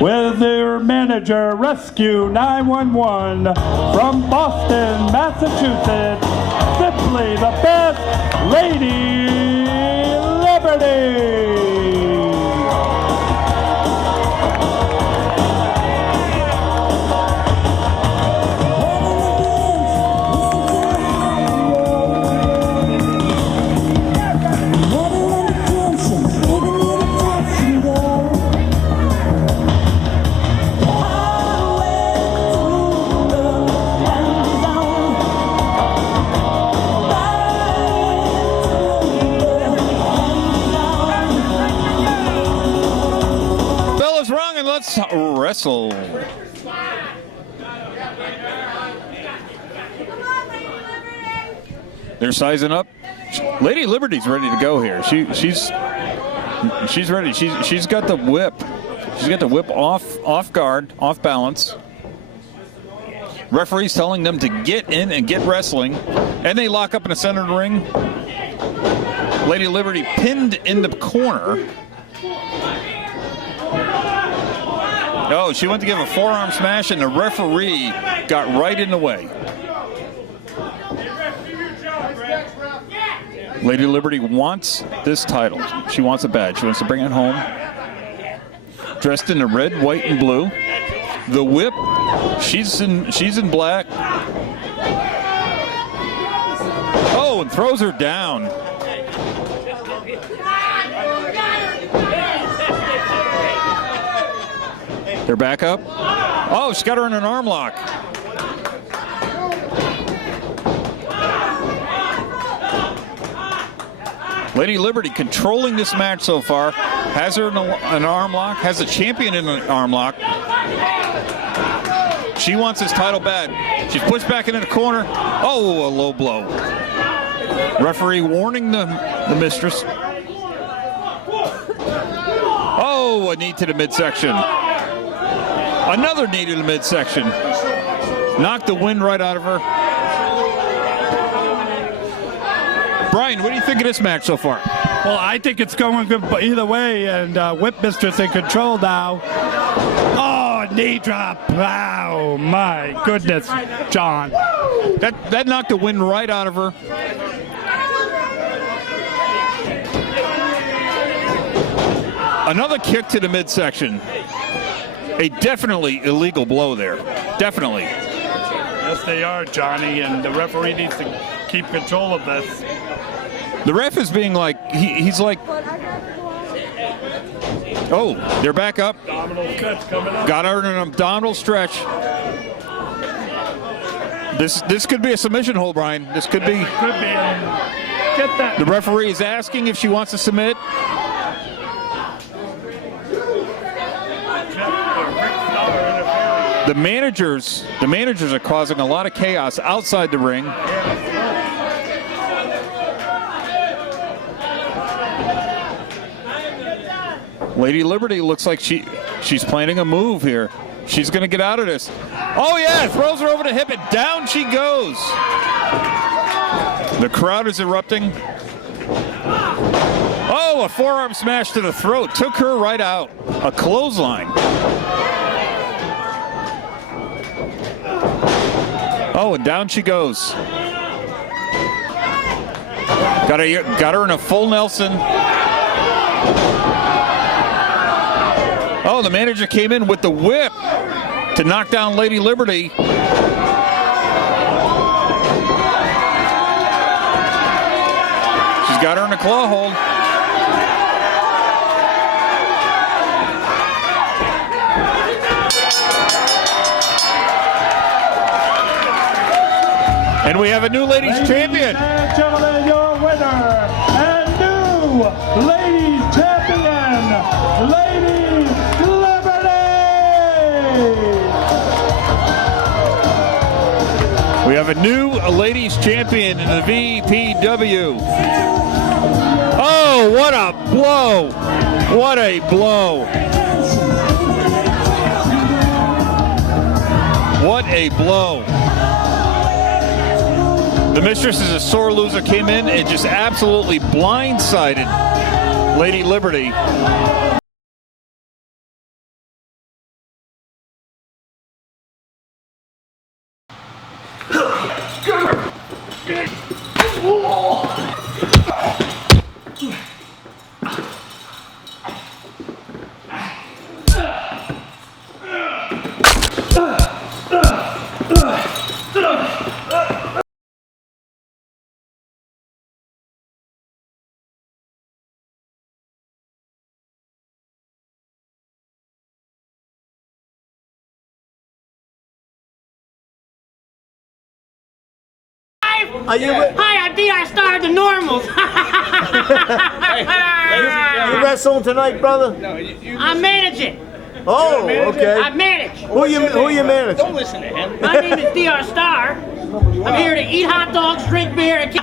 with their manager, Rescue 911, from Boston, Massachusetts, simply the best, Lady Liberty. Let's wrestle. They're sizing up. Lady Liberty's ready to go here. She's ready. She's got the whip. She's got the whip off guard, off balance. Referee's telling them to get in and get wrestling, and they lock up in the center of the ring. Lady Liberty pinned in the corner. Oh, she went to give a forearm smash, and the referee got right in the way. Lady Liberty wants this title. She wants it bad. She wants to bring it home. Dressed in the red, white, and blue. The whip, she's in black. Oh, and throws her down. They're back up. Oh, she's got her in an arm lock. Lady Liberty controlling this match so far. Has her in an arm lock. Has the champion in an arm lock. She wants this title bad. She's pushed back into the corner. Oh, a low blow. Referee warning the mistress. Oh, a knee to the midsection. Another knee to the midsection. Knocked the wind right out of her. Brian, what do you think of this match so far? Well, I think it's going good either way, and Whip Mistress in control now. Oh, knee drop. Wow, my goodness, John. That knocked the wind right out of her. Another kick to the midsection. A definitely illegal blow there. Definitely. Yes, they are, Johnny, and the referee needs to keep control of this. The ref is being like, he's like, oh, they're back up. Got her in an abdominal stretch. This could be a submission hold, Brian. This could be. It could be. Get that. The referee is asking if she wants to submit. The managers are causing a lot of chaos outside the ring. Lady Liberty looks like she's planning a move here. She's going to get out of this. Oh yeah, throws her over the hip and down she goes. The crowd is erupting. Oh, a forearm smash to the throat. Took her right out. A clothesline. Oh, and down she goes. Got her in a full Nelson. Oh, the manager came in with the whip to knock down Lady Liberty. She's got her in a claw hold. And we have a new ladies champion. Ladies and gentlemen, your winner and new ladies champion, Lady Liberty. We have a new ladies champion in the VPW. Oh, what a blow. What a blow. What a blow. The mistress is a sore loser, came in and just absolutely blindsided Lady Liberty. live? Are you? Hi, I'm DR Star, the Normals. You wrestling tonight, brother? I'm managing. Oh, okay. I manage. Who you managing? Don't listen to him. My name is DR Star. I'm here to eat hot dogs, drink beer, and Can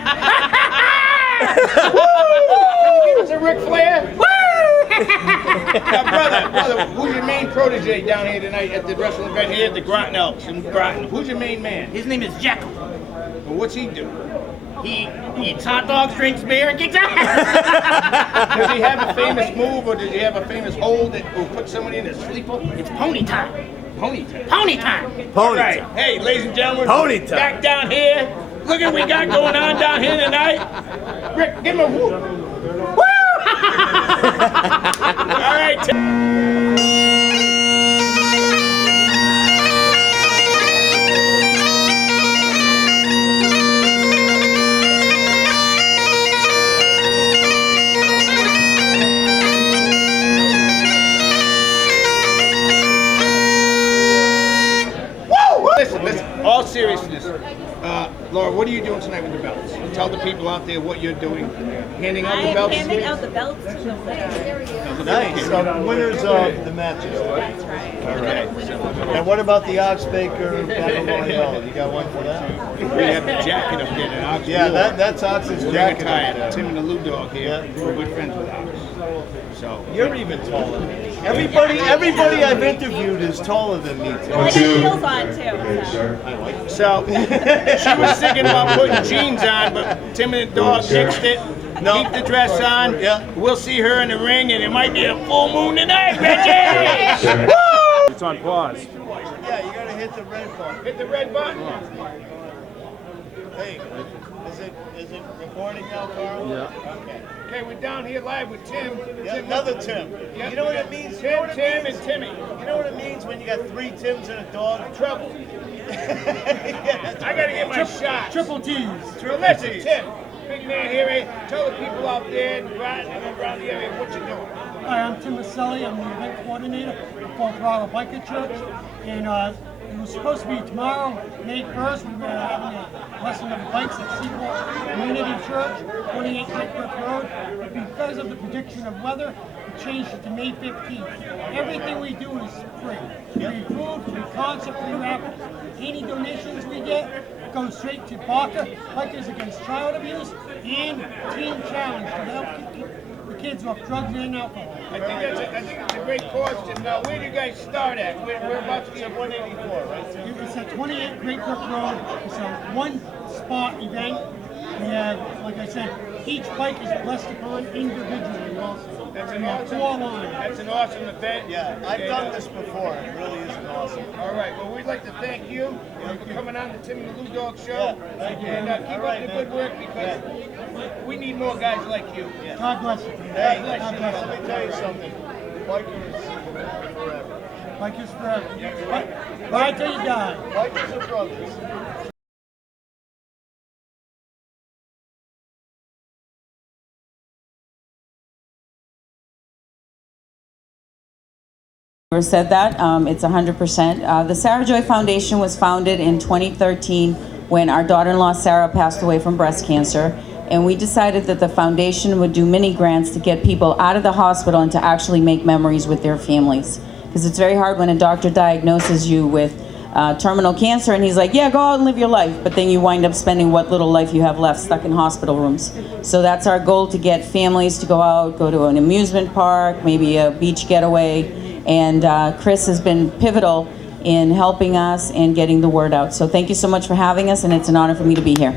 you give us a Ric Flair? Now, brother, who's your main protege down here tonight at the wrestling event here at the Groton Elks in Groton? Who's your main man? His name is Jekyll. Well, what's he do? He eats hot dogs, drinks beer, and kicks ass. Does he have a famous move, or does he have a famous hold that will put somebody in a sleeper? It's pony time. Pony time. Pony time. All right. Hey, ladies and gentlemen. Pony time. Back down here. Look at what we got going on down here tonight. Rick, give him a whoop. Woo! All right. Listen, all seriousness. Laura, what are you doing tonight with the belts? Tell the people out there what you're doing. Handing out the belts? I'm handing out the belts to the winners. Nice. So winners of the matches. That's right. All right. And what about the Ox Baker Battle Royale? You got one for that? We have the jacket up there that Ox Yeah, wore. that's Ox's We're jacket. gonna tie up there. it. Tim and the Lou Dog here. Yeah. We're good friends with Ox. So You're even taller than me. Everybody I've interviewed is taller than me. Well, I got heels on too. So. So, she was thinking about putting jeans on, but Tim and the dog fixed it. No. Keep the dress on. Yeah. We'll see her in the ring, and it might be a full moon tonight, Reggie! Woo! It's on pause. Yeah, you gotta hit the red button. Hit the red button. Hey, is it recording now, Carl? Yeah. Okay. Okay, we're down here live with Tim. Yeah, another Tim. Yeah, You know what we it got means? Tim, Tim, and Timmy. You know what it means when you got 3 Tims and a dog? Trouble. Yeah, I gotta get my shot. Triple T's. So listen, Tim, big man here, tell the people out there and around the area what you're doing. Hi, I'm Tim Maselli. I'm the event coordinator for Colorado Biker Church. And it was supposed to be tomorrow, May 1st. We were having a lesson of bikes at Seaport Community Church, 28 Great Brook Road. But because of the prediction of weather, we changed it to May 15th. Everything we do is free. Free food, free concert, free raffles. Any donations we get go straight to Barker, Bikers Against Child Abuse, and Teen Challenge to help keep the kids off drugs and alcohol. I think it's a great cause, Tim. Now, where do you guys start at? We're about to be at 184, right? It's at 28 Great Brook Road. It's a one-spot event. We have, like I said, each bike is blessed upon individually also. That's We an have awesome, 4 lines. that's an awesome event. Yeah, I've done this before. It really is awesome. All right, well, we'd like to thank you for coming on the Tim and the Lou Dog show. Yeah, thank you. And keep up the good work because we need more guys like you. God bless you. Hey, bless God you. bless let me tell you something. Bikers forever. you. Bikers forever. Ride till you die. Bikers are brothers. Said that. It's 100%. The Sarah Joy Foundation was founded in 2013 when our daughter-in-law Sarah passed away from breast cancer, and we decided that the foundation would do mini grants to get people out of the hospital and to actually make memories with their families. Because it's very hard when a doctor diagnoses you with terminal cancer and he's like, yeah, go out and live your life, but then you wind up spending what little life you have left stuck in hospital rooms. So that's our goal, to get families to go out, go to an amusement park, maybe a beach getaway. And Chris has been pivotal in helping us and getting the word out. So thank you so much for having us, and it's an honor for me to be here.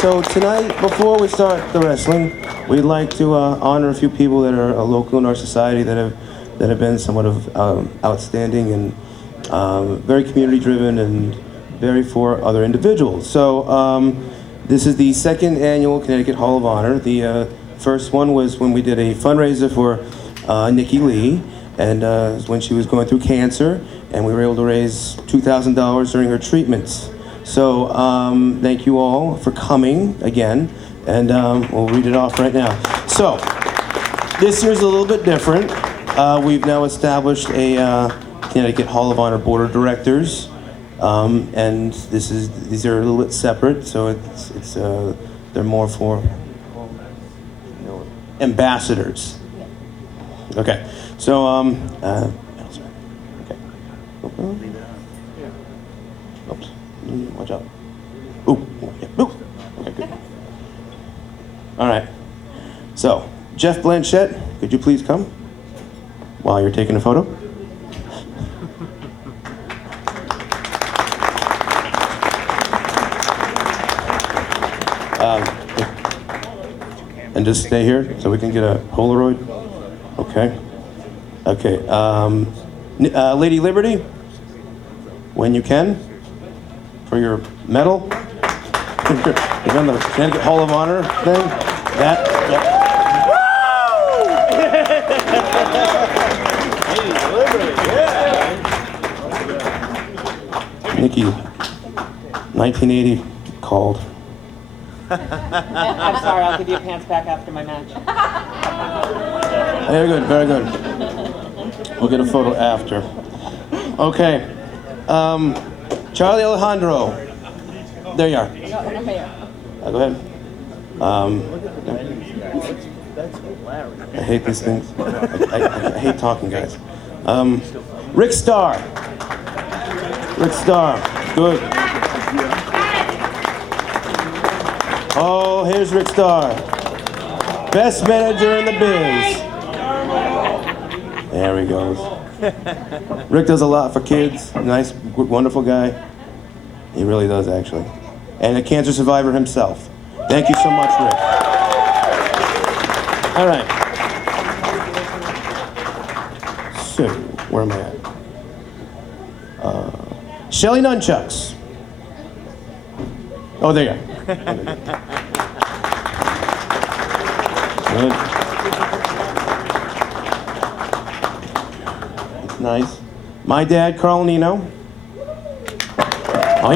So tonight, before we start the wrestling, we'd like to honor a few people that are local in our society that have been somewhat of outstanding and very community-driven and very for other individuals. So this is the 2nd annual Connecticut Hall of Honor. The first one was when we did a fundraiser for Nikki Lee, and when she was going through cancer, and we were able to raise $2,000 during her treatments. So thank you all for coming again, and we'll read it off right now. So this year's a little bit different. We've now established a Connecticut Hall of Honor Board of Directors. And these are a little bit separate, so they're more for ambassadors. Okay, so okay. Oops. Watch out. Ooh, yeah. Ooh. Okay, good. All right. So, Jeff Blanchett, could you please come while you're taking a photo? And just stay here so we can get a Polaroid. Okay. Okay. Lady Liberty, when you can, for your medal. You're on the Connecticut Hall of Honor thing. That. Nikki, 1980 called. I'm sorry, I'll give you your pants back after my match. Very good, very good. We'll get a photo after. Okay. Charlie Alejandro. There you are. Go ahead. I hate these things. I hate talking, guys. Rick Starr. Rick Starr. Good. Oh, here's Rick Starr. Best manager in the biz. There he goes. Rick does a lot for kids. Nice, wonderful guy. He really does, actually. And a cancer survivor himself. Thank you so much, Rick. All right. So, where am I at? Shelly Nunchucks. Oh, there you are. Good. That's nice. My dad, Carl Annino. Oh,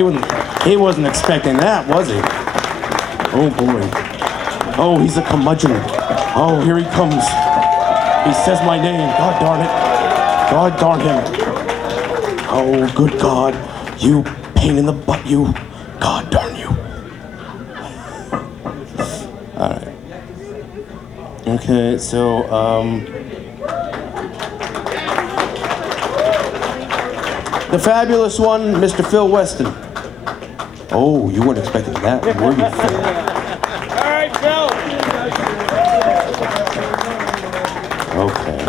he wasn't expecting that, was he? Oh boy. Oh, he's a curmudgeon. Oh, here he comes. He says my name. God darn it. God darn him. Oh, good God. You pain in the butt, you. God darn you. All right. Okay, so, the fabulous one, Mr. Phil Weston. Oh, you weren't expecting that, were you, Phil? All right, Phil. Okay.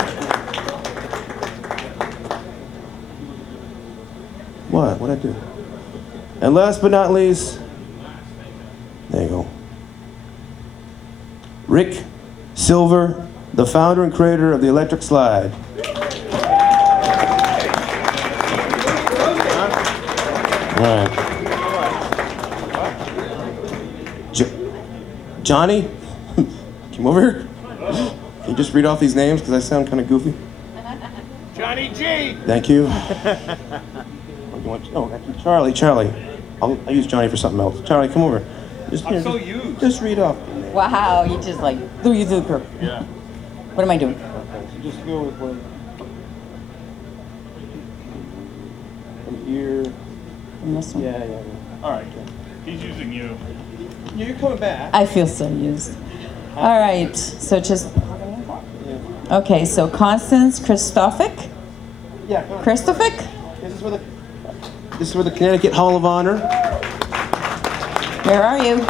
What'd I do? And last but not least, there you go. Rick Silver, the founder and creator of the Electric Slide. All right. Johnny, come over here. Can you just read off these names because I sound kind of goofy? Johnny G. Thank you. Oh, actually, Charlie. I'll use Johnny for something else. Charlie, come over. Just read off. Wow, you just like Louis Zucker. Yeah. What am I doing? Okay, so just go with one. From here. And this one? Yeah. All right. He's using you. You're coming back. I feel so used. All right, so just. Okay, so Constance Kristofic? Yeah. Kristofic? This is for the Connecticut Hall of Honor. Where are you?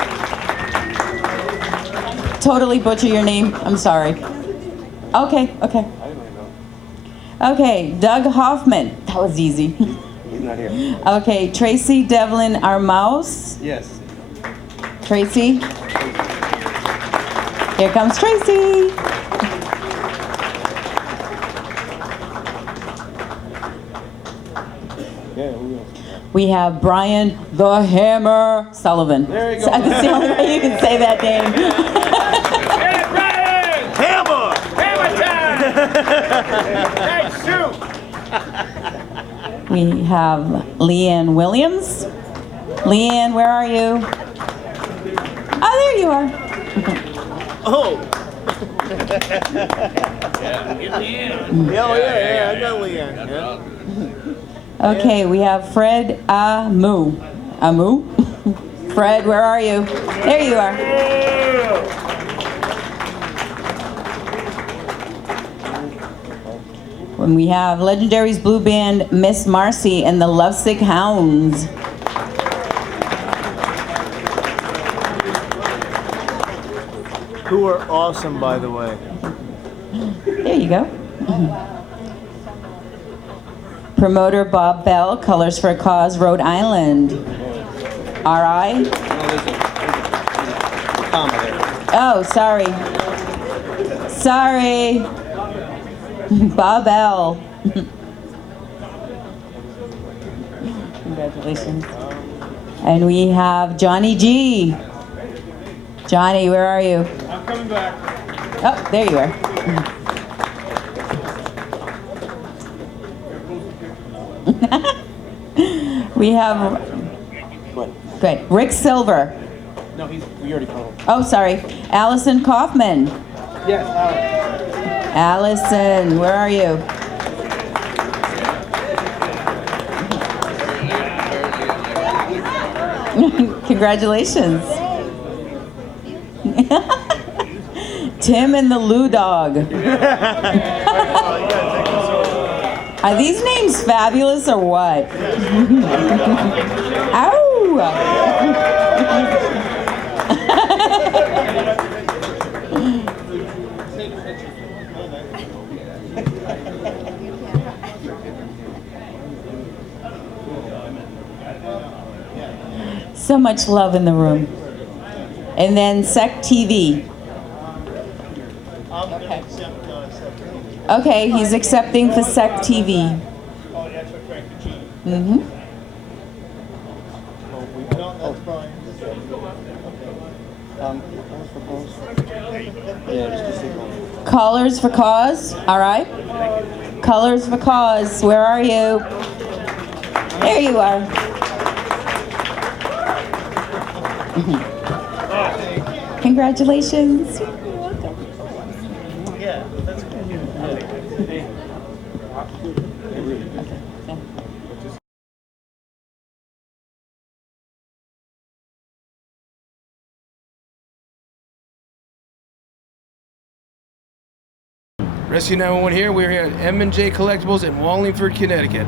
Totally butcher your name. I'm sorry. Okay. Okay, Doug Hoffman. That was easy. He's not here. Okay, Tracy Devlin Armaus. Yes. Tracy. Here comes Tracy. Yeah, We have Brian the Hammer Sullivan. There you go. That's the only way you can say that name. Hey, Brian! Hammer! Hammer time! Hey, shoot! We have Leanne Williams. Leanne, where are you? Oh, there you are. Oh! Yeah, get me in. Yeah, I got Leanne. Yeah. Okay, we have Fred Amu. Amu? Fred, where are you? There you are. When we have Legendary's Blue Band, Miss Marcy and the Lovesick Hounds. Who are awesome, by the way. There you go. Promoter Bob Bell, Colors for a Cause, Rhode Island. R.I.? Oh, sorry. Sorry. Bob Bell. Congratulations. And we have Johnny G. Johnny, where are you? I'm coming back. Oh, there you are. We have, good, Rick Silver. No, we already called. Oh, sorry, Allison Kaufman. Yes, Allison, where are you? Congratulations. Tim and the Lou Dog. Are these names fabulous or what? Ow! So much love in the room. And then Sec TV. Okay. Okay, he's accepting for Sec TV. Mm-hmm. Colors for Cause, all right. Colors for Cause, where are you? There you are. Congratulations. You're welcome. Yeah, that's good. Rescue 911 here. We're here at M&J Collectibles in Wallingford, Connecticut.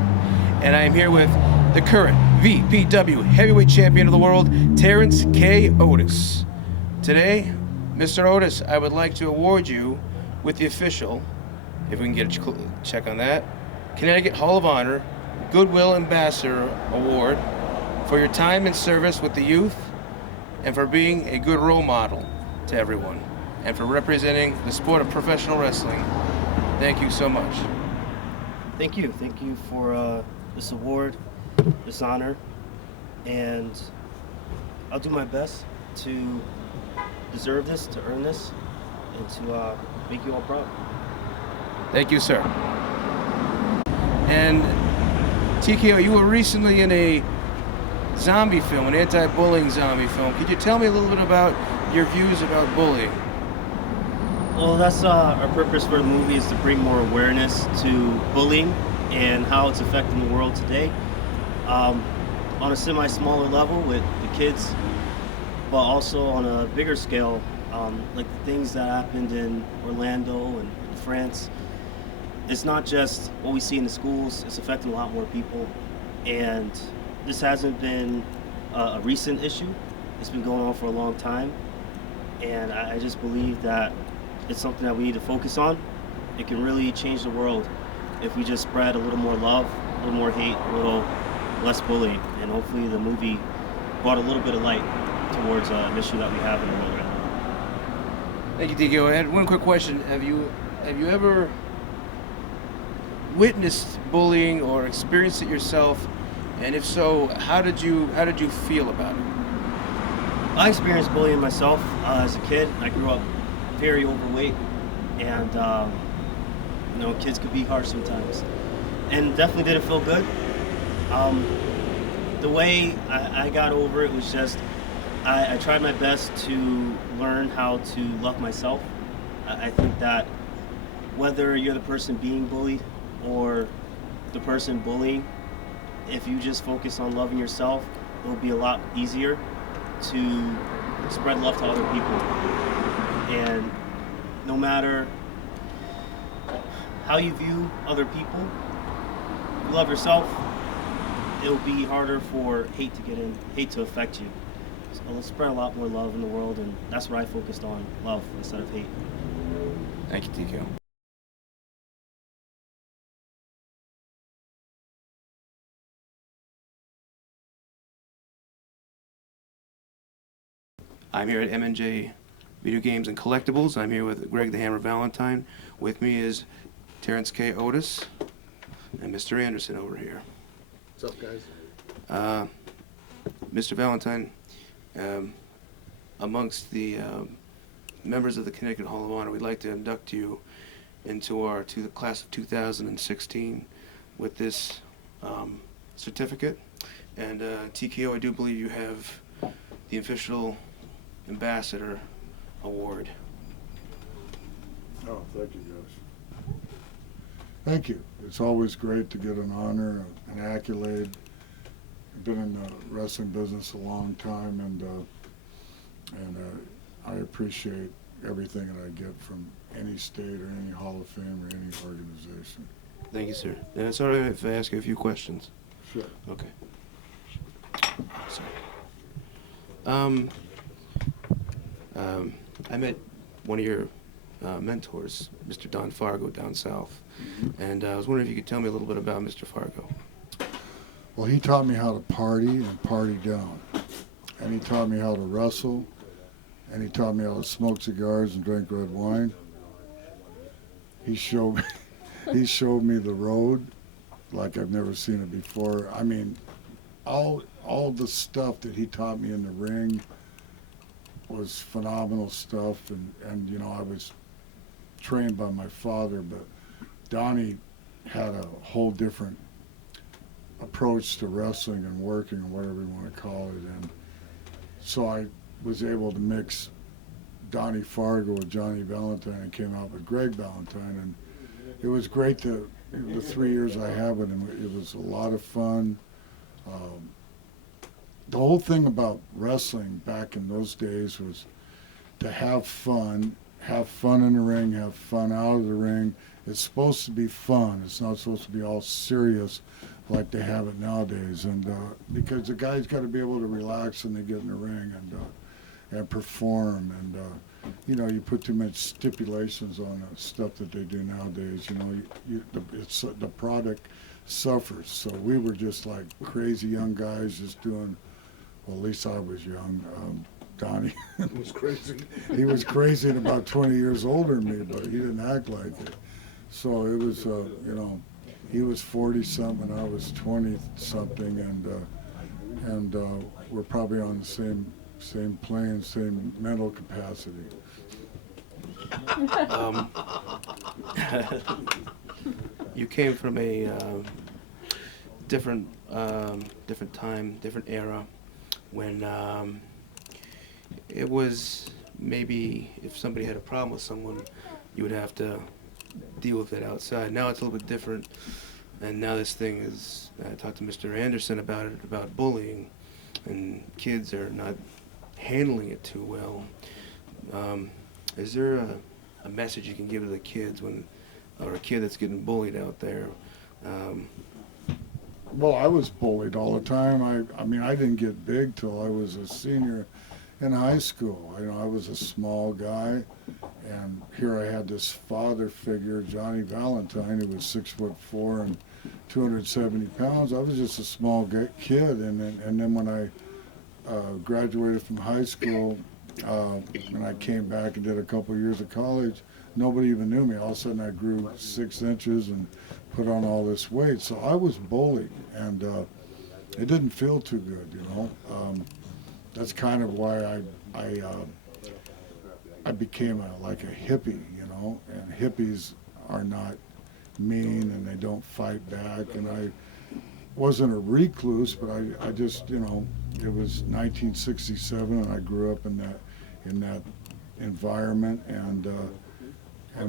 And I am here with the current VPW Heavyweight Champion of the World, Terrence K. Otis. Today, Mr. Otis, I would like to award you with the official, if we can get a check on that, Connecticut Hall of Honor Goodwill Ambassador Award for your time and service with the youth and for being a good role model to everyone and for representing the sport of professional wrestling. Thank you so much. Thank you. Thank you for this award, this honor, and I'll do my best to deserve this, to earn this, and to make you all proud. Thank you, sir. And TKO, you were recently in a zombie film, an anti-bullying zombie film. Could you tell me a little bit about your views about bullying? Well, that's our purpose for the movie, is to bring more awareness to bullying and how it's affecting the world today. On a semi-smaller level with the kids, but also on a bigger scale, like the things that happened in Orlando and France. It's not just what we see in the schools, it's affecting a lot more people. And this hasn't been a recent issue. It's been going on for a long time. And I just believe that it's something that we need to focus on. It can really change the world if we just spread a little more love, a little more hate, a little less bullying. And hopefully the movie brought a little bit of light towards an issue that we have in the world right now. Thank you, TKO. I had one quick question. Have you ever witnessed bullying or experienced it yourself? And if so, how did you feel about it? I experienced bullying myself as a kid. I grew up very overweight, and kids could be harsh sometimes, and definitely didn't feel good. The way I got over it was just I tried my best to learn how to love myself. I think that whether you're the person being bullied or the person bullying, if you just focus on loving yourself, it will be a lot easier to spread love to other people. And no matter how you view other people, you love yourself, it'll be harder for hate to affect you. So let's spread a lot more love in the world, and that's what I focused on, love instead of hate. Thank you, TQ. I'm here at M&J Video Games and Collectibles. I'm here with Greg the Hammer Valentine. With me is Terrence K. Otis and Mr. Anderson over here. What's up, guys? Mr. Valentine, amongst the members of the Connecticut Hall of Honor, we'd like to induct you into the class of 2016 with this certificate. And TKO, I do believe you have the official Ambassador Award. Oh, thank you, guys. Thank you. It's always great to get an honor, an accolade. I've been in the wrestling business a long time, and I appreciate everything that I get from any state or any Hall of Fame or any organization. Thank you, sir. And it's all right if I ask you a few questions. Sure. Okay. Sorry. I met one of your mentors, Mr. Don Fargo, down south, and I was wondering if you could tell me a little bit about Mr. Fargo. Well, he taught me how to party and party down, and he taught me how to wrestle, and he taught me how to smoke cigars and drink red wine. He showed me the road like I've never seen it before. I mean, all the stuff that he taught me in the ring was phenomenal stuff, and you know, I was trained by my father, but Donnie had a whole different approach to wrestling and working, or whatever you want to call it, and so I was able to mix Donnie Fargo with Johnny Valentine and came out with Greg Valentine, and it was great the 3 years I had with him. It was a lot of fun. The whole thing about wrestling back in those days was to have fun in the ring, have fun out of the ring. It's supposed to be fun. It's not supposed to be all serious like they have it nowadays. And because the guys got to be able to relax when they get in the ring and perform. And you know, you put too much stipulations on the stuff that they do nowadays. You know, the product suffers. So we were just like crazy young guys just doing. Well, at least I was young. Donnie was crazy. He was crazy and about 20 years older than me, but he didn't act like it. So it was, you know, he was 40-something, I was 20-something, and we're probably on the same plane, same mental capacity. You came from a different time, different era, when it was maybe if somebody had a problem with someone, you would have to deal with it outside. Now it's a little bit different, and now this thing is, I talked to Mr. Anderson about it, about bullying, and kids are not handling it too well. Is there a message you can give to the kids or a kid that's getting bullied out there? Well, I was bullied all the time. I mean, I didn't get big till I was a senior in high school. You know, I was a small guy, and here I had this father figure, Johnny Valentine, who was 6'4" and 270 pounds. I was just a small kid, and then when I graduated from high school, and I came back and did a couple of years of college, nobody even knew me. All of a sudden, I grew 6 inches and put on all this weight. So I was bullied, and it didn't feel too good, you know. That's kind of why I became like a hippie, you know. And hippies are not mean, and they don't fight back. And I wasn't a recluse, but I just, you know, it was 1967, and I grew up in that environment, and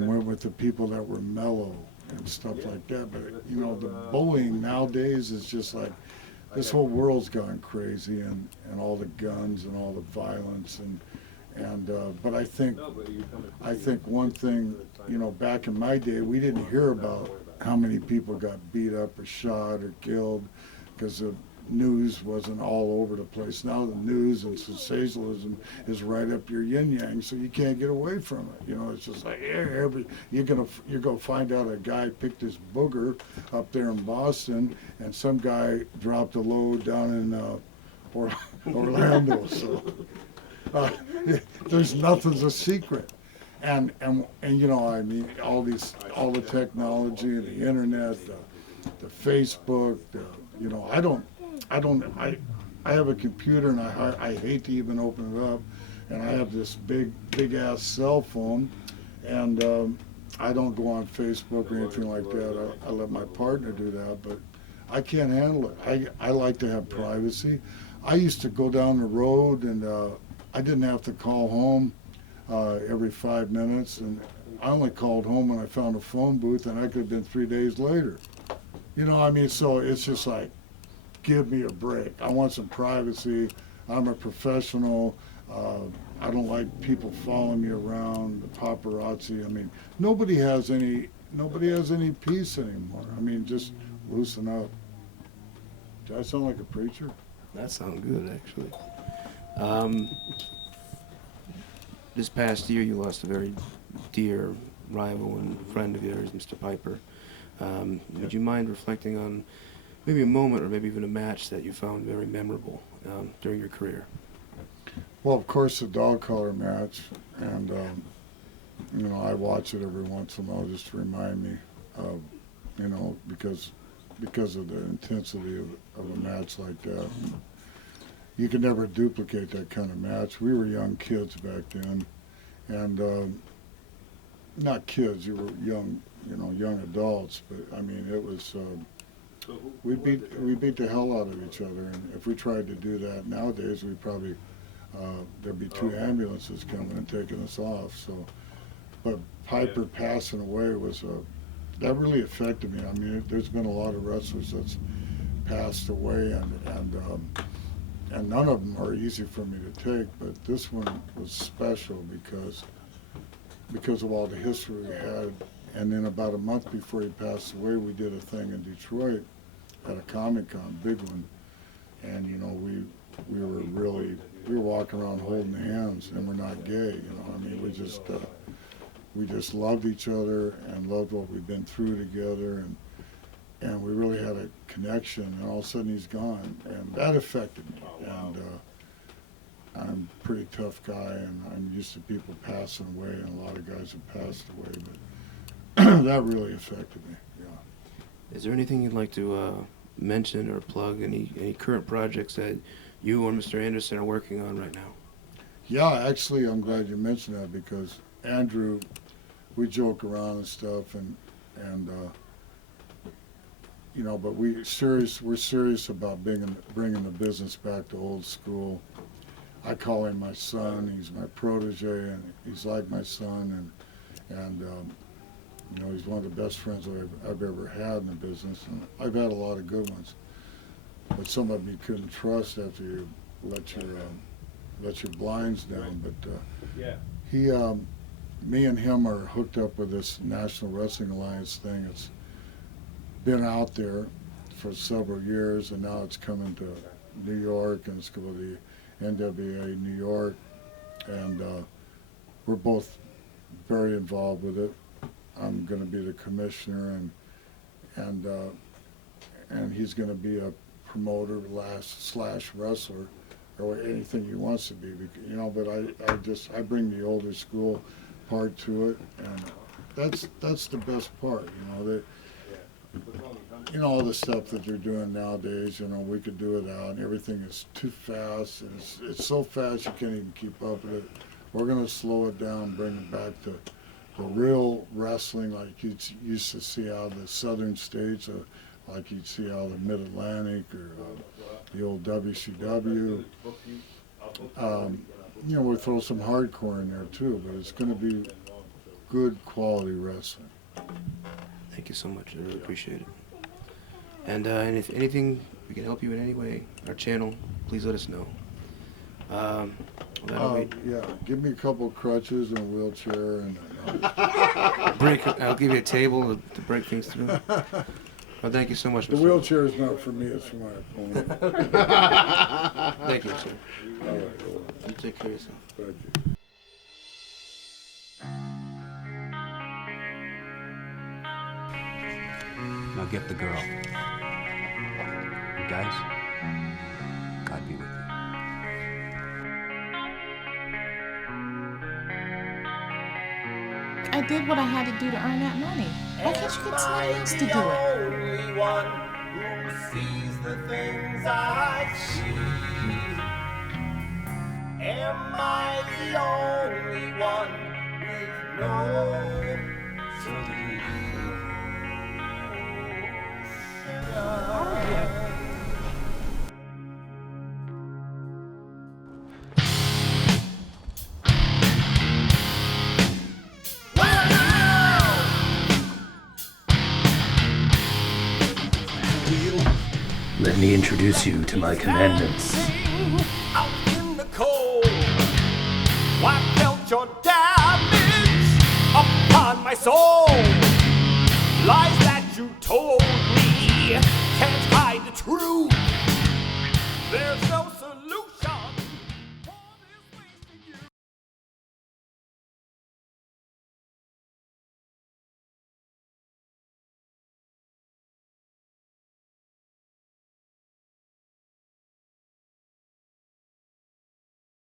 went with the people that were mellow and stuff like that. But you know, the bullying nowadays is just like this whole world's gone crazy, and all the guns and all the violence and but I think one thing, you know, back in my day, we didn't hear about how many people got beat up or shot or killed because the news wasn't all over the place. Now the news and sensationalism is right up your yin-yang, so you can't get away from it. You know, it's just like, you're gonna find out a guy picked his booger up there in Boston, and some guy dropped a load down in Orlando. So there's nothing's a secret. And you know, I mean, all the technology and the internet, the Facebook, you know, I have a computer, and I hate to even open it up, and I have this big ass cell phone, and I don't go on Facebook or anything like that. I let my partner do that, but I can't handle it. I like to have privacy. I used to go down the road, and I didn't have to call home every 5 minutes, and I only called home when I found a phone booth, and I could have been 3 days later. You know, I mean, so it's just like, give me a break. I want some privacy. I'm a professional. I don't like people following me around, the paparazzi. I mean, nobody has any peace anymore. I mean, just loosen up. Do I sound like a preacher? That sounds good, actually. This past year, you lost a very dear rival and friend of yours, Mr. Piper. Would you mind reflecting on maybe a moment or maybe even a match that you found very memorable during your career? Well, of course, the dog collar match, and you know, I watch it every once in a while just to remind me of, you know, because of the intensity of a match like that. You can never duplicate that kind of match. We were young kids back then, and not kids, you were young, you know, young adults. But I mean, it was we beat the hell out of each other. And if we tried to do that nowadays, we probably there'd be 2 ambulances coming and taking us off. So, but Piper passing away was that really affected me. I mean, there's been a lot of wrestlers that's passed away, and none of them are easy for me to take, but this one was special because of all the history we had. And then about a month before he passed away, we did a thing in Detroit at a Comic-Con, big one, and you know, we were walking around holding hands, and we're not gay, you know. I mean, we just loved each other and loved what we've been through together, and we really had a connection, and all of a sudden he's gone, and that affected me. And I'm a pretty tough guy, and I'm used to people passing away, and a lot of guys have passed away, but that really affected me, yeah. Is there anything you'd like to mention or plug, any current projects that you or Mr. Anderson are working on right now? Yeah, actually, I'm glad you mentioned that, because Andrew, we joke around and stuff, and you know, but we're serious about bringing the business back to old school. I call him my son. He's my protege, and he's like my son, and you know, he's one of the best friends I've ever had in the business, and I've had a lot of good ones. But some of them you couldn't trust after you let your blinds down. But me and him are hooked up with this National Wrestling Alliance thing. It's been out there for several years, and now it's coming to New York, and it's going to the NWA New York, and we're both very involved with it. I'm going to be the commissioner, and he's going to be a promoter / wrestler, or anything he wants to be, you know. But I bring the older school part to it, and that's the best part, you know. That, you know, all the stuff that they're doing nowadays, you know, we could do without, and everything is too fast, and it's so fast you can't even keep up with it. We're going to slow it down, bring it back to the real wrestling like you used to see out of the southern states, like you'd see out of the Mid-Atlantic or the old WCW. You know, we'll throw some hardcore in there too, but it's going to be good quality wrestling. Thank you so much. I really appreciate it. And if anything we can help you in any way, our channel, please let us know. Yeah, give me a couple crutches and a wheelchair and. I'll give you a table to break things through. Well, thank you so much, Mr. The wheelchair is not for me; it's for my opponent. Thank you, sir. All right. You take care of yourself. Thank you. Now get the girl. And guys, God be with you. I did what I had to do to earn that money. Why can't you get somebody else to do it? Only one who sees the things I see. Am I the only one with no solution? Let me introduce you to my commandments. Out in the cold, I felt your damage upon my soul. Lies that you told me can't hide the truth. There's no solution.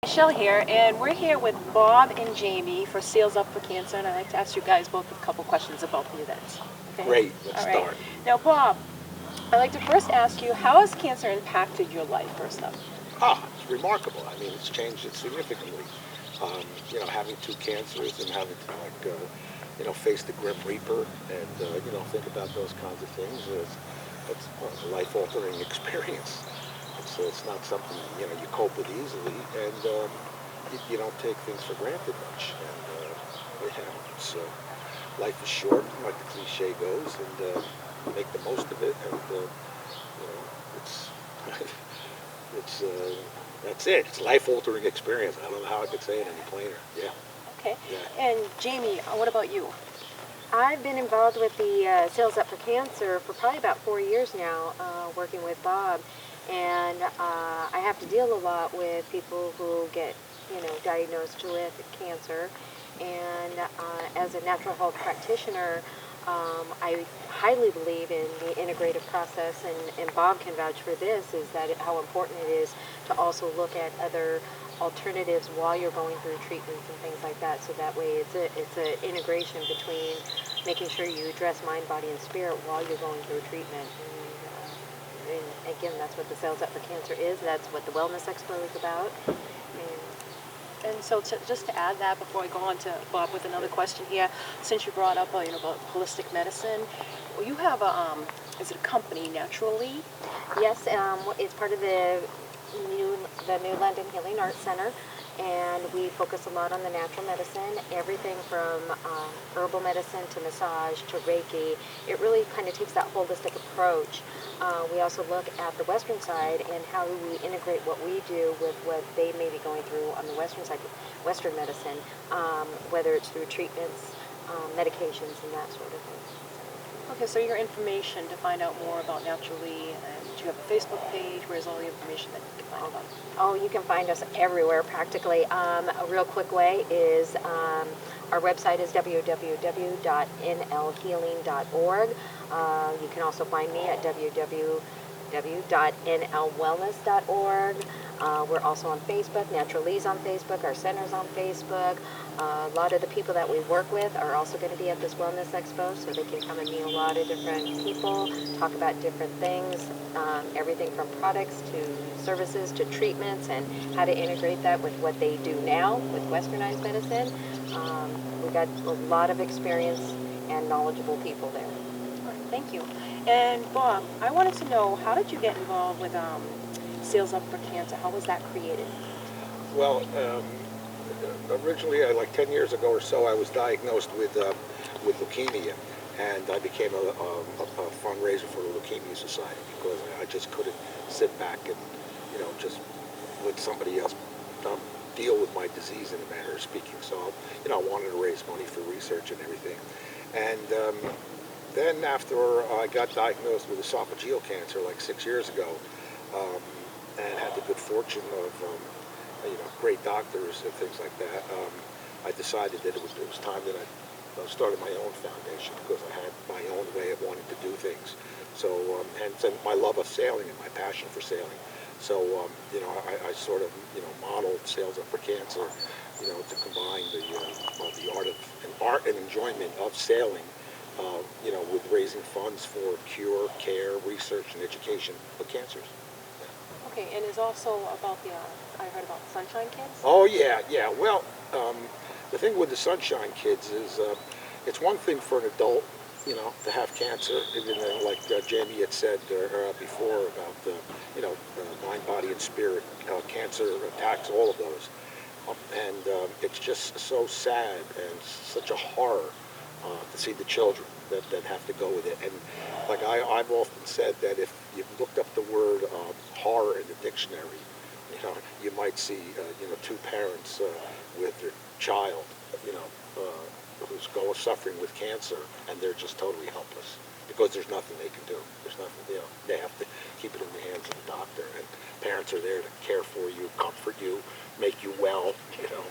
Michelle here, and we're here with Bob and Jamie for Seals Up for Cancer, and I'd like to ask you guys both a couple questions about the event. Okay? Great, let's start. Now, Bob, I'd like to first ask you, how has cancer impacted your life, first up? It's remarkable. I mean, it's changed it significantly. You know, having 2 cancers and having to, face the Grim Reaper and, think about those kinds of things. It's a life-altering experience. It's not something, you cope with easily, and you don't take things for granted much. And, so life is short, like the cliche goes, and make the most of it, and, that's it. It's a life-altering experience. I don't know how I could say it any plainer. Yeah. Okay. Yeah. And Jamie, what about you? I've been involved with the Seals Up for Cancer for probably about 4 years now, working with Bob. And I have to deal a lot with people who get, diagnosed with cancer. And as a natural health practitioner, I highly believe in the integrative process, and Bob can vouch for this, is that how important it is to also look at other alternatives while you're going through treatments and things like that. So that way it's an integration between making sure you address mind, body, and spirit while you're going through treatment. And again, that's what the Seals Up for Cancer is. That's what the Wellness Expo is about. And so just to add that before I go on to Bob with another question here, since you brought up about holistic medicine, well, you have is it a company, Naturally? Yes, it's part of the New London Healing Arts Center, and we focus a lot on the natural medicine, everything from herbal medicine to massage to Reiki. It really kind of takes that holistic approach. We also look at the Western side and how do we integrate what we do with what they may be going through on the Western side, Western medicine, whether it's through treatments, medications, and that sort of thing. Okay, so your information to find out more about Naturally, do you have a Facebook page? Where's all the information that you can find about? Oh, you can find us everywhere practically. A real quick way is our website is www.nlhealing.org. You can also find me at www.nlwellness.org. We're also on Facebook. Naturally's on Facebook. Our center's on Facebook. A lot of the people that we work with are also going to be at this Wellness Expo, so they can come and meet a lot of different people, talk about different things, everything from products to services to treatments, and how to integrate that with what they do now with Westernized medicine. We've got a lot of experience and knowledgeable people there. All right, thank you. And Bob, I wanted to know, how did you get involved with Seals Up for Cancer? How was that created? Well, originally, like 10 years ago or so, I was diagnosed with leukemia, and I became a fundraiser for the Leukemia Society because I just couldn't sit back and, you know, just let somebody else deal with my disease in a manner of speaking. So, you know, I wanted to raise money for research and everything. And then after I got diagnosed with esophageal cancer like 6 years ago, and had the good fortune of, you know, great doctors and things like that, I decided that it was time that I started my own foundation because I had my own way of wanting to do things. So, and my love of sailing and my passion for sailing. So, you know, I sort of, you know, modeled Sails Up for Cancer, you know, to combine the art and enjoyment of sailing, you know, with raising funds for cure, care, research, and education of cancers. Okay, and it's also about the, I heard about the Sunshine Kids? Oh, yeah, yeah. Well, the thing with the Sunshine Kids is it's one thing for an adult, you know, to have cancer, and then like Jamie had said before about, you know, mind, body, and spirit, cancer attacks all of those. And it's just so sad and such a horror to see the children that have to go with it. And like I've often said that if you looked up the word horror in the dictionary, you know, you might see, you know, two parents with their child, you know, who's suffering with cancer, and they're just totally helpless because there's nothing they can do. There's nothing, you know, they have to keep it in the hands of the doctor, and parents are there to care for you, comfort you, make you well, you know,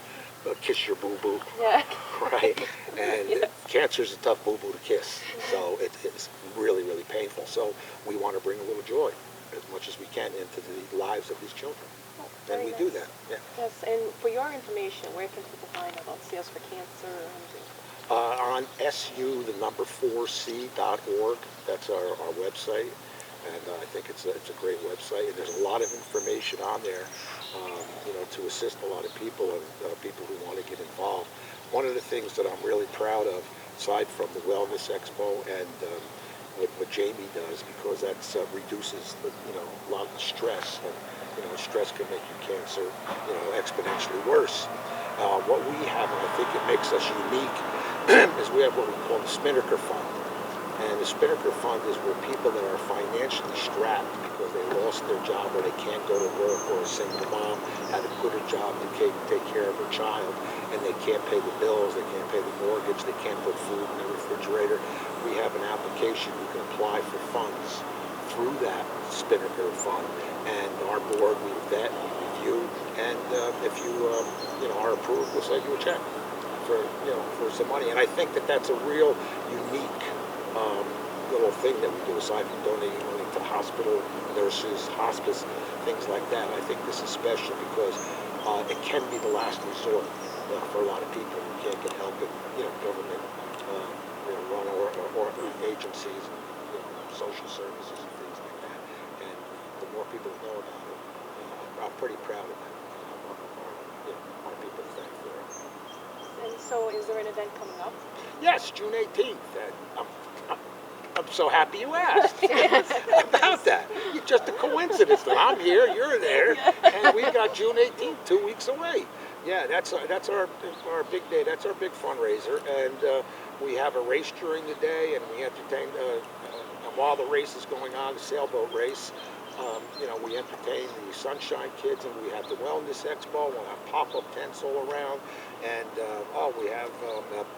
kiss your boo-boo, yeah. right? And Yeah. Cancer is a tough boo-boo to kiss, so it's really, really painful. So we want to bring a little joy as much as we can into the lives of these children. And we do that, yeah. Yes, and for your information, where can people find out about Sails for Cancer? On su4c.org, that's our website, and I think it's a great website, and there's a lot of information on there, you know, to assist a lot of people and people who want to get involved. One of the things that I'm really proud of, aside from the Wellness Expo and what Jamie does, because that reduces the, you know, a lot of the stress, and you know, stress can make your cancer, you know, exponentially worse. What we have, and I think it makes us unique, is we have what we call the Spinnaker Fund. And the Spinnaker Fund is where people that are financially strapped because they lost their job or they can't go to work, or a single mom had to quit her job to take care of her child, and they can't pay the bills, they can't pay the mortgage, they can't put food in the refrigerator. We have an application you can apply for funds through that Spinnaker Fund, and our board, we vet, we review, and if you you know, are approved, we'll send you a check for, you know, for some money. And I think that that's a real unique little thing that we do, aside from donating money to hospital, nurses, hospice, things like that. I think this is special because it can be the last resort for a lot of people who can't get help in, you know, government you know, run or agencies, and, you know, social services and things like that. And the more people know about it, I'm pretty proud of that. You know, our people to thank for it. And so is there an event coming up? Yes, June 18th. I'm so happy you asked about that. It's just a coincidence that I'm here, you're there, and we got June 18th, 2 weeks away. Yeah, that's our big day. That's our big fundraiser, and we have a race during the day, and we entertain. While the race is going on, the sailboat race, you know, we entertain the Sunshine Kids, and we have the Wellness Expo. We'll have pop-up tents all around, and we have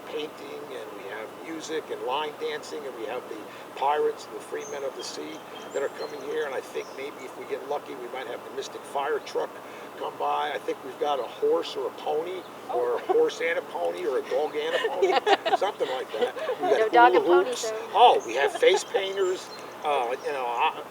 painting, and we have music and line dancing, and we have the pirates, the free men of the sea that are coming here. And I think maybe if we get lucky, we might have the Mystic Fire Truck come by. I think we've got a horse or a pony, or a horse and a pony, or a dog and a pony, something like that. We got No dog and hula pony hoops. show. Oh, we have face painters. You know,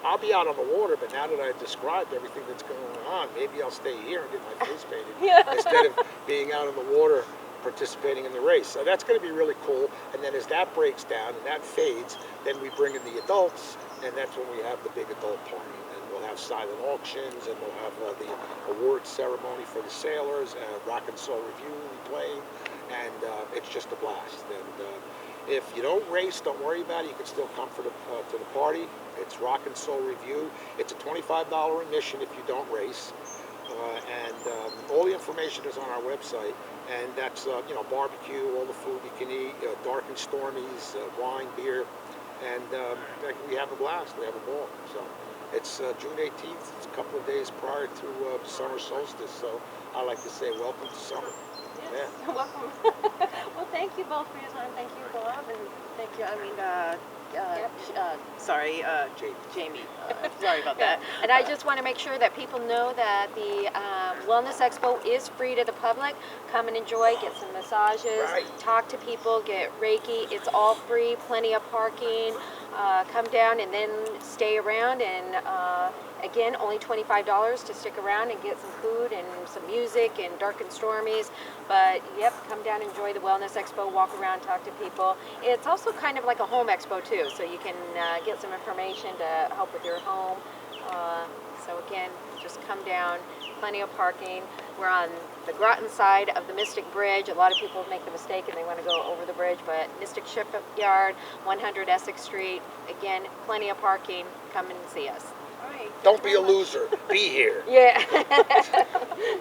I'll be out on the water, but now that I've described everything that's going on, maybe I'll stay here and get my face painted instead of being out on the water participating in the race. So that's going to be really cool. And then as that breaks down and that fades, then we bring in the adults, and that's when we have the big adult party. And we'll have silent auctions, and we'll have the award ceremony for the sailors, and Rock and Soul Review will be playing, and it's just a blast. And if you don't race, don't worry about it. You can still come to the party. It's Rock and Soul Review. It's a $25 admission if you don't race. And all the information is on our website. and that's barbecue, all the food you can eat, dark and stormies, wine, beer, and we have a blast. We have a ball. So it's June 18th. It's a couple of days prior to summer solstice. So I like to say, welcome to summer. Yes, welcome. Well, thank you both for your time. Thank you, Bob, and thank you. Jamie. Sorry about that. And I just want to make sure that people know that the Wellness Expo is free to the public. Come and enjoy, get some massages, talk to people, get Reiki. It's all free, plenty of parking. Come down and then stay around, and again, only $25 to stick around and get some food and some music and dark and stormies. But yep, come down, enjoy the Wellness Expo, walk around, talk to people. It's also kind of like a home expo too, so you can get some information to help with your home. So again, just come down, plenty of parking. We're on the Groton side of the Mystic Bridge. A lot of people make the mistake and they want to go over the bridge, but Mystic Shipyard, 100 Essex Street. Again, plenty of parking. Come and see us. All right. Don't be a loser. Be here. Yeah.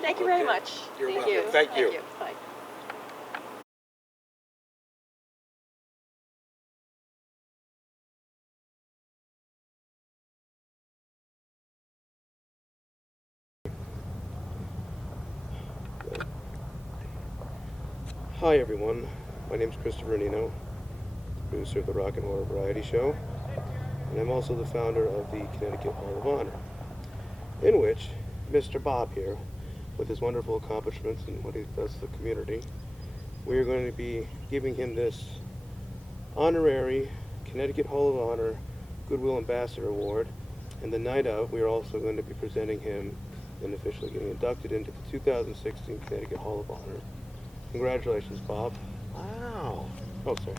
Thank you very much. You're Thank welcome. you. Thank you. Bye. Hi everyone, my name is Annino, producer of the Rock and Horror Variety Show, and I'm also the founder of the Connecticut Hall of Honor, in which Mr. Bob here, with his wonderful accomplishments and what he does to the community, we are going to be giving him this honorary Connecticut Hall of Honor Goodwill Ambassador Award, and the night of, we are also going to be presenting him and officially getting inducted into the 2016 Connecticut Hall of Honor. Congratulations, Bob. Wow. Oh, sorry.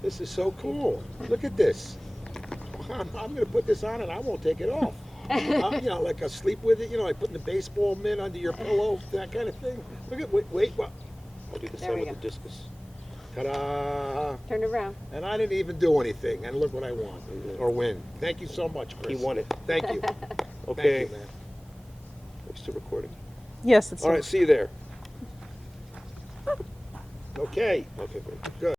This is so cool. Look at this. I'm going to put this on and I won't take it off. Like I sleep with it, like putting the baseball mitt under your pillow, that kind of thing. Look at, wait, what? I'll do the There same we with go. the discus. Ta-da! Turn it around. And I didn't even do anything, and look what I won, or win. Thank you so much, Chris. He won it. Thank you. Okay. Thank you, man. We're still recording. Yes, it's All right, see you there. Okay. Okay, great. Good.